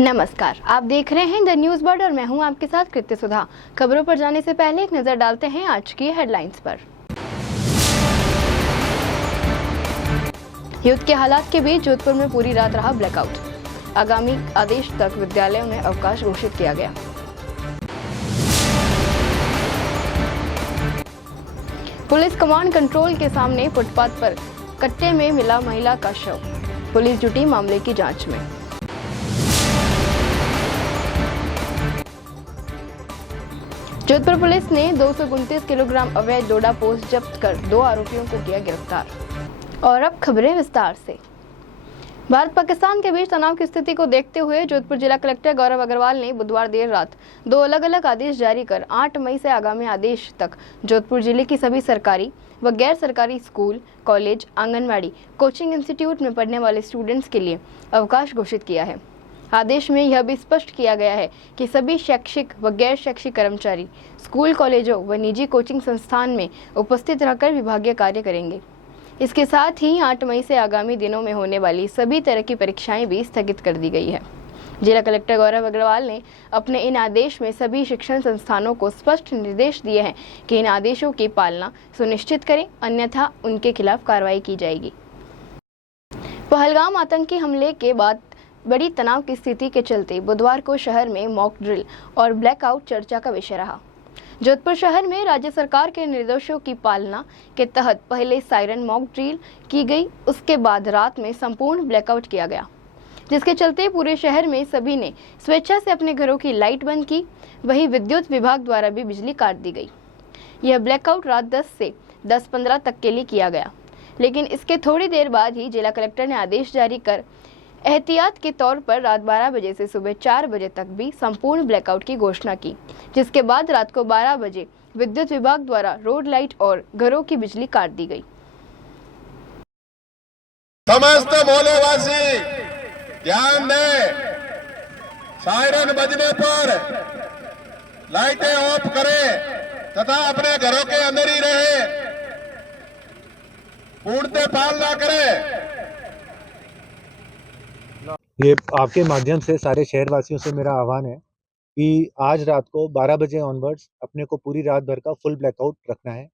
नमस्कार, आप देख रहे हैं द न्यूज बर्ड और मैं हूं आपके साथ कृत्य सुधा। खबरों पर जाने से पहले एक नजर डालते हैं आज की हेडलाइंस पर। युद्ध के हालात के बीच जोधपुर में पूरी रात रहा ब्लैकआउट। आगामी आदेश तक विद्यालयों में अवकाश घोषित किया गया। पुलिस कमांड कंट्रोल के सामने फुटपाथ पर कट्टे में मिला महिला का शव। पुलिस जुटी मामले की जांच में। जोधपुर पुलिस ने 229 किलोग्राम अवैध डोडा पोस्ट जब्त कर 2 आरोपियों को किया गिरफ्तार। और अब खबरें विस्तार से। भारत पाकिस्तान के बीच तनाव की स्थिति को देखते हुए जोधपुर जिला कलेक्टर गौरव अग्रवाल ने बुधवार देर रात 2 अलग-अलग आदेश जारी कर 8 मई से आगामी आदेश तक जोधपुर जिले की सभी सरकारी व गैर सरकारी school, college, anganwadi, coaching institute में पढ़ने वाले स्टूडेंट्स के लिए अवकाश घोषित किया है। आदेश में यह भी स्पष्ट किया गया है कि सभी शैक्षिक व गैर शैक्षिक कर्मचारी स्कूल, कॉलेजों व निजी कोचिंग संस्थान में उपस्थित रहकर विभागीय कार्य करेंगे। इसके साथ ही 8 मई से आगामी दिनों में होने वाली सभी तरह की परीक्षाएं भी स्थगित कर दी गई है। जिला कलेक्टर गौरव अग्रवाल ने अपने इन आदेश में सभी शिक्षण संस्थानों को स्पष्ट निर्देश दिए हैं कि इन आदेशों की पालना सुनिश्चित करें, अन्यथा उनके खिलाफ कार्रवाई की जाएगी। पहलगाम आतंकी हमले के बाद बड़ी तनाव की स्थिति के चलते बुधवार को शहर में मॉक ड्रिल और ब्लैकआउट चर्चा का विषय रहा। जोधपुर शहर में राज्य सरकार के निर्देशों की पालना के तहत पहले सायरन मॉक ड्रिल की गई, उसके बाद रात में संपूर्ण ब्लैकआउट किया गया, जिसके चलते पूरे शहर में सभी ने स्वेच्छा से अपने घरों की लाइट बंद की। वहीं विद्युत विभाग द्वारा भी बिजली काट दी गई। यह ब्लैकआउट रात 10 से 10:15 तक के लिए किया गया, लेकिन इसके थोड़ी देर बाद ही जिला कलेक्टर ने आदेश जारी कर एहतियात के तौर पर रात 12 बजे से सुबह 4 बजे तक भी संपूर्ण ब्लैकआउट की घोषणा की, जिसके बाद रात को 12 बजे विद्युत विभाग द्वारा रोड लाइट और घरों की बिजली काट दी गई। समस्त भोलेवासी ध्यान दें, सायरन बजने पर लाइटें ऑफ करें तथा अपने घरों के अंदर ही रहें, पूर्णतः पालना करें। ये आपके माध्यम से सारे शहरवासियों से मेरा आह्वान है कि आज रात को 12 बजे ऑनवर्ड्स अपने को पूरी रात भर का फुल ब्लैकआउट रखना है।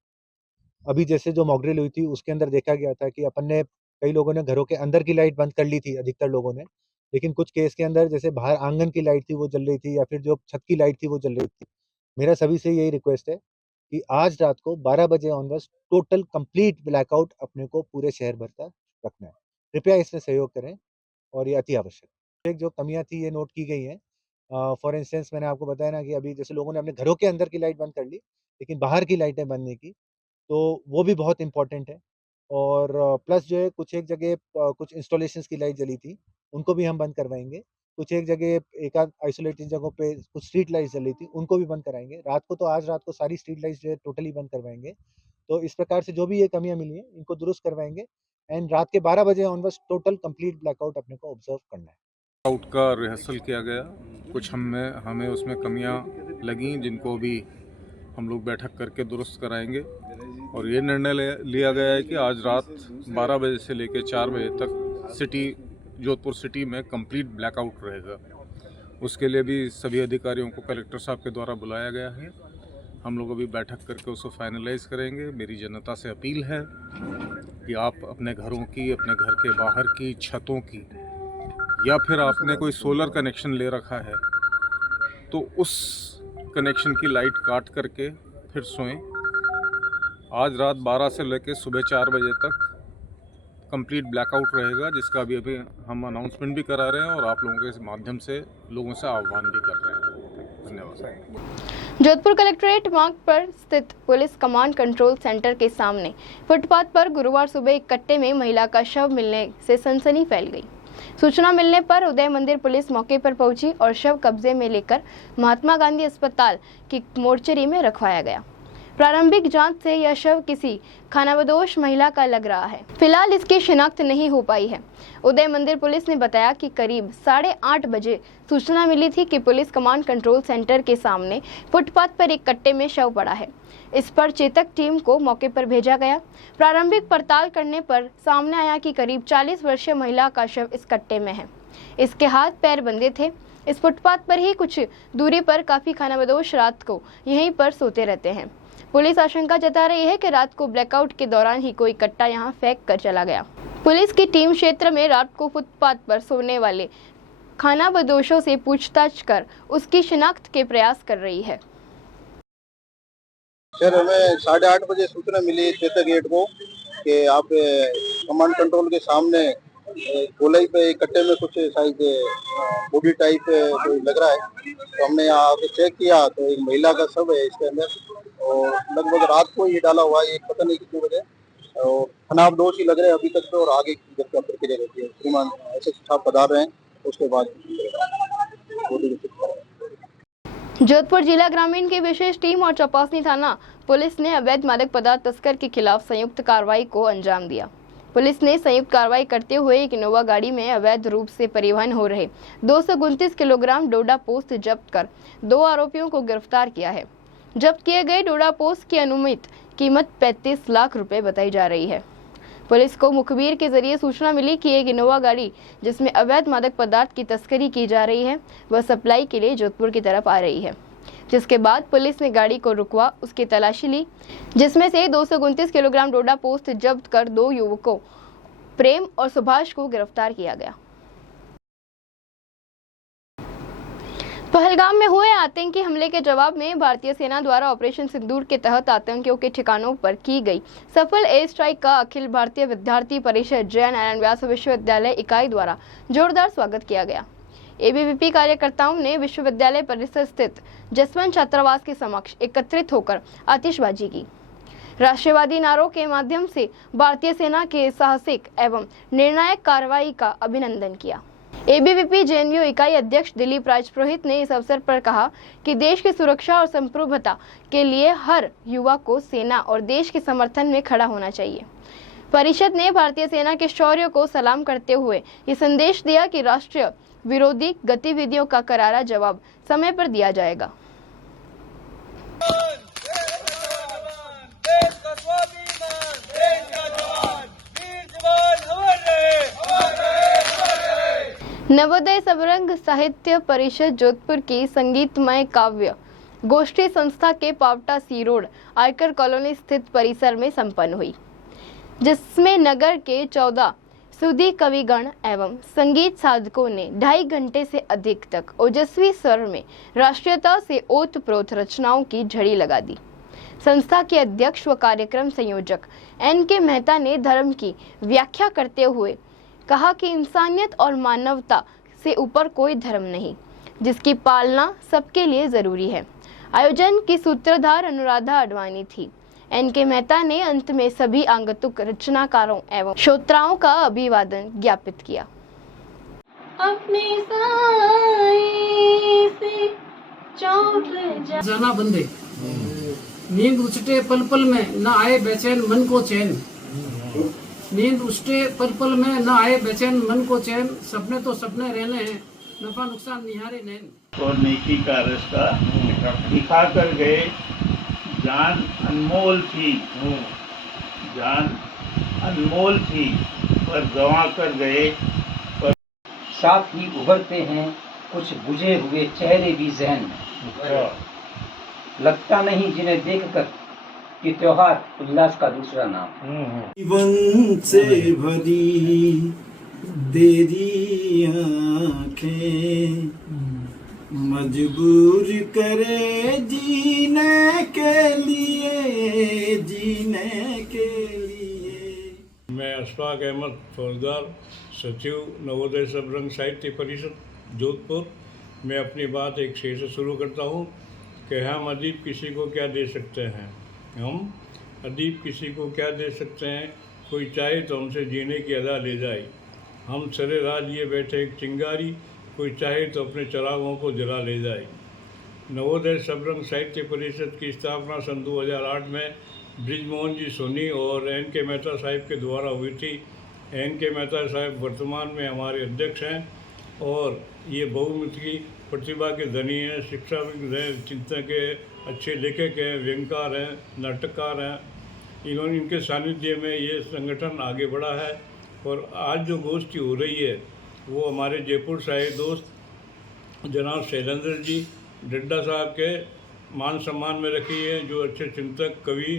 अभी जैसे जो मॉक ड्रिल हुई थी उसके अंदर देखा गया था कि अपन ने कई लोगों ने घरों के अंदर की लाइट बंद कर ली थी, अधिकतर लोगों ने, लेकिन कुछ केस के अंदर जैसे बाहर आंगन की लाइट थी वो जल रही थी या फिर जो छत की लाइट थी वो जल रही थी। मेरा सभी से यही रिक्वेस्ट है कि आज रात को 12 बजे ऑनवर्ड्स टोटल कंप्लीट ब्लैकआउट अपने को पूरे शहर भर का रखना है। कृपया इसमें सहयोग करें और ये अति आवश्यक। एक जो कमियां थी ये नोट की गई हैं। फॉर इंस्टेंस मैंने आपको बताया ना कि अभी जैसे लोगों ने अपने घरों के अंदर की लाइट बंद कर ली लेकिन बाहर की लाइटें बंद नहीं की, तो वो भी बहुत इंपॉर्टेंट है। और प्लस जो है कुछ एक जगह कुछ इंस्टॉलेशंस की लाइट जली थी उनको भी हम बंद करवाएंगे। कुछ एक जगह एक आध आइसोलेटेड जगहों पे कुछ स्ट्रीट लाइट्स जली थी उनको भी बंद कराएंगे। रात को तो आज रात को सारी स्ट्रीट लाइट्स जो है टोटली बंद करवाएंगे। तो इस प्रकार से जो भी ये कमियां मिली हैं इनको दुरुस्त करवाएंगे एंड रात के 12 बजे ऑनवर्ड्स टोटल कंप्लीट ब्लैकआउट अपने को ऑब्जर्व करना है। आउट का रिहर्सल किया गया, कुछ हमें उसमें कमियां लगीं जिनको भी हम लोग बैठक करके दुरुस्त कराएंगे। और ये निर्णय लिया गया है कि आज रात 12 बजे से लेकर 4 बजे तक जोधपुर सिटी में कंप्लीट ब्लैकआउट रहेगा। उसके लिए भी सभी अधिकारियों को कलेक्टर साहब के द्वारा बुलाया गया है। हम लोग अभी बैठक करके उसको फाइनलाइज करेंगे। मेरी जनता से अपील है कि आप अपने घरों की, अपने घर के बाहर की छतों की, या फिर आपने कोई सोलर कनेक्शन ले रखा है तो उस कनेक्शन की लाइट काट करके फिर सोएं। आज रात 12 से लेकर सुबह 4 बजे तक कंप्लीट ब्लैकआउट रहेगा, जिसका अभी हम अनाउंसमेंट भी करा रहे हैं और आप लोगों के माध्यम से लोगों से आह्वान भी कर रहे हैं। धन्यवाद। जोधपुर कलेक्ट्रेट मार्ग पर स्थित पुलिस कमांड कंट्रोल सेंटर के सामने फुटपाथ पर गुरुवार सुबह एक कट्टे में महिला का शव मिलने से सनसनी फैल गई। सूचना मिलने पर उदय मंदिर पुलिस मौके पर पहुंची और शव कब्जे में लेकर महात्मा गांधी अस्पताल की मोर्चरी में रखवाया गया। प्रारंभिक जांच से यह शव किसी खानाबदोश महिला का लग रहा है। फिलहाल इसकी शिनाख्त नहीं हो पाई है। उदय मंदिर पुलिस ने बताया कि करीब 8:30 बजे सूचना मिली थी कि पुलिस कमांड कंट्रोल सेंटर के सामने फुटपाथ पर एक कट्टे में शव पड़ा है। इस पर चेतक टीम को मौके पर भेजा गया। प्रारंभिक पड़ताल करने पर सामने आया कि करीब 40 वर्षीय महिला का शव इस कट्टे में है। इसके हाथ पैर बंधे थे। इस फुटपाथ पर ही कुछ दूरी पर काफी खानाबदोश रात को यहीं पर सोते रहते हैं। पुलिस आशंका जता रही है कि रात को ब्लैकआउट के दौरान ही कोई कट्टा यहां फेंक कर चला गया। पुलिस की टीम क्षेत्र में रात को फुटपाथ पर सोने वाले खानाबदोशों से पूछताछ कर उसकी शिनाख्त के प्रयास कर रही है। सर, हमें 8:30 बजे सूचना मिली चेता गेट को कि आप कमांड कंट्रोल के सामने गोलाई पे एक कट्टे में कुछ शायद बॉडी टाइप लग रहा है। तो हमने यहाँ आके चेक किया तो एक महिला का शव है इसके अंदर, और लगभग रात को ये डाला हुआ है, पता नहीं कितने बजे, और खानाबदोश ही लग रहे हैं अभी तक तो। और आगे की जब क्या प्रक्रिया रहती है श्रीमान ऐसे साहब बता रहे हैं, उसके बाद जोधपुर जिला ग्रामीण की विशेष टीम और चौपासनी थाना पुलिस ने अवैध मादक पदार्थ तस्कर के खिलाफ संयुक्त कार्रवाई को अंजाम दिया। पुलिस ने संयुक्त कार्रवाई करते हुए एक इनोवा गाड़ी में अवैध रूप से परिवहन हो रहे 229 किलोग्राम डोडा पोस्त जब्त कर 2 आरोपियों को गिरफ्तार किया है। जब्त किए गए डोडा पोस्त की अनुमानित कीमत 35 लाख रुपए बताई जा रही है। पुलिस को मुखबिर के जरिए सूचना मिली कि एक इनोवा गाड़ी जिसमें अवैध मादक पदार्थ की तस्करी की जा रही है वह सप्लाई के लिए जोधपुर की तरफ आ रही है, जिसके बाद पुलिस ने गाड़ी को रुकवा उसकी तलाशी ली, जिसमें से 229 किलोग्राम डोडा पोस्त जब्त कर 2 युवकों प्रेम और सुभाष को गिरफ्तार किया गया। पहलगाम में हुए आतंकी हमले के जवाब में भारतीय सेना द्वारा ऑपरेशन सिंदूर के तहत आतंकियों के ठिकानों पर की गई सफल एयर स्ट्राइक का अखिल भारतीय विद्यार्थी परिषद जय नारायण व्यास विश्वविद्यालय इकाई द्वारा जोरदार स्वागत किया गया। एबीवीपी कार्यकर्ताओं ने विश्वविद्यालय परिसर स्थित जसवंत छात्रावास के समक्ष एकत्रित होकर आतिशबाजी की। राष्ट्रवादी नारों के माध्यम से भारतीय सेना के साहसिक एवं निर्णायक कार्रवाई का अभिनंदन किया। एबीवीपी जेएनयू इकाई अध्यक्ष दिलीप राजपुरोहित ने इस अवसर पर कहा कि देश की सुरक्षा और संप्रभुता के लिए हर युवा को सेना और देश के समर्थन में खड़ा होना चाहिए। परिषद ने भारतीय सेना के शौर्य को सलाम करते हुए ये संदेश दिया कि राष्ट्रीय विरोधी गतिविधियों का करारा जवाब समय पर दिया जाएगा। नवोदय सबरंग साहित्य परिषद जोधपुर की संगीतमय काव्य गोष्ठी संस्था के पावटा सी रोड आयकर कॉलोनी स्थित परिसर में संपन्न हुई, जिसमें नगर के 14 सुधी कविगण एवं संगीत साधकों ने 2.5 घंटे से अधिक तक ओजस्वी स्वर में राष्ट्रीयता से ओतप्रोत रचनाओं की झड़ी लगा दी। संस्था के अध्यक्ष व कार्यक्रम संयोजक एन.के. मेहता ने धर्म की व्याख्या करते हुए कहा कि इंसानियत और मानवता से ऊपर कोई धर्म नहीं, जिसकी पालना सबके लिए जरूरी है। आयोजन की सूत्रधार अनुराधा अडवाणी थी। एन.के. मेहता ने अंत में सभी आगंतुक रचनाकारों एवं श्रोताओं का अभिवादन ज्ञापित किया। अपने साए से चौंक जाना बंदे, नींद उछटे पल पल में न आए बेचैन मन को चैन, नींद उछटे पल पल में न आए बेचैन मन को चैन, सपने तो सपने रहने हैं, नफा नुकसान निहारे नैन। और नेकी का रास्ता दिखा कर गए, जान अनमोल थी, जान अनमोल थी पर गंवा कर गए। पर साथ ही उभरते हैं कुछ बुझे हुए चेहरे भी जहन में, लगता नहीं जिन्हें देखकर कि त्योहार उल्लास का दूसरा नाम। जीवन से भरी देरी आँखें मजबूर करे जीने के लिए, जीने के लिए। मैं अशफाक अहमद फौजदार, सचिव नवोदय सबरंग साहित्य परिषद जोधपुर। मैं अपनी बात एक शेर से शुरू करता हूँ कि हम अदीब किसी को क्या दे सकते हैं, हम अदीब किसी को क्या दे सकते हैं, कोई चाहे तो हमसे जीने की अदा ले जाए। हम सरे राह लिए बैठे एक चिंगारी, कोई चाहे तो अपने चरागों को जला ले जाए। नवोदय सबरंग साहित्य परिषद की स्थापना सन 2008 में ब्रिजमोहन जी सोनी और एन.के. मेहता साहिब के द्वारा हुई थी। एन.के. मेहता साहिब वर्तमान में हमारे अध्यक्ष हैं और ये बहुमुखी प्रतिभा के धनी हैं, शिक्षाविद हैं, चिंतक के अच्छे लेखक हैं, व्यंगकार हैं, नाटककार हैं। इन्होंने इनके सानिध्य में ये संगठन आगे बढ़ा है। और आज जो गोष्ठी हो रही है वो हमारे जयपुर से आए दोस्त जनाब शैलेंद्र जी डड्डा साहब के मान सम्मान में रखी है, जो अच्छे चिंतक कवि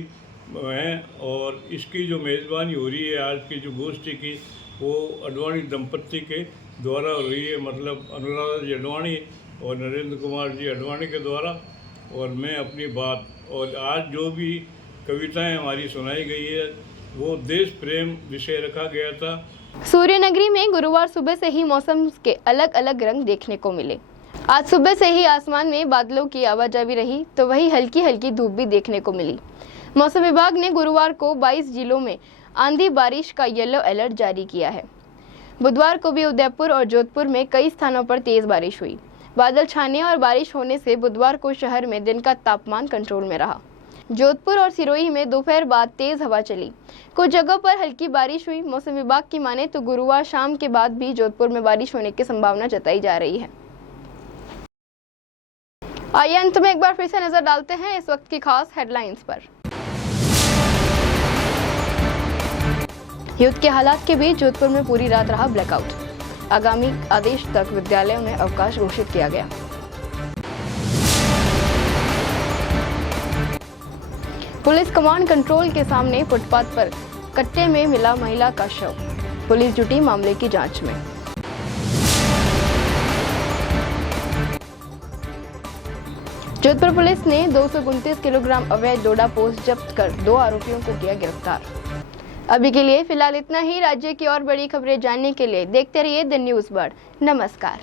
हैं। और इसकी जो मेज़बानी हो रही है आज की जो गोष्ठी की, वो अडवाणी दंपत्ति के द्वारा हो रही है, मतलब अनुराधा जी अडवाणी और नरेंद्र कुमार जी अडवाणी के द्वारा। और मैं अपनी बात, और आज जो भी कविताएं हमारी सुनाई गई है वो देश प्रेम विषय रखा गया था। सूर्यनगरी में गुरुवार सुबह से ही मौसम के अलग अलग रंग देखने को मिले। आज सुबह से ही आसमान में बादलों की आवाजाही रही, तो वही हल्की हल्की धूप भी देखने को मिली। मौसम विभाग ने गुरुवार को 22 जिलों में आंधी बारिश का येलो अलर्ट जारी किया है। बुधवार को भी उदयपुर और जोधपुर में कई स्थानों पर तेज बारिश हुई। बादल छाने और बारिश होने से बुधवार को शहर में दिन का तापमान कंट्रोल में रहा। जोधपुर और सिरोही में दोपहर बाद तेज हवा चली, कुछ जगहों पर हल्की बारिश हुई। मौसम विभाग की माने तो गुरुवार शाम के बाद भी जोधपुर में बारिश होने की संभावना जताई जा रही है। आइए अंत में एक बार फिर से नजर डालते हैं इस वक्त की खास हेडलाइंस पर। युद्ध के हालात के बीच जोधपुर में पूरी रात रहा ब्लैकआउट। आगामी आदेश तक विद्यालयों में अवकाश घोषित किया गया। पुलिस कमांड कंट्रोल के सामने फुटपाथ पर कट्टे में मिला महिला का शव। पुलिस जुटी मामले की जांच में। जोधपुर पुलिस ने 229 किलोग्राम अवैध डोडा पोस्ट जब्त कर 2 आरोपियों को किया गिरफ्तार। अभी के लिए फिलहाल इतना ही। राज्य की और बड़ी खबरें जानने के लिए देखते रहिए द न्यूज़ बर्ड। नमस्कार।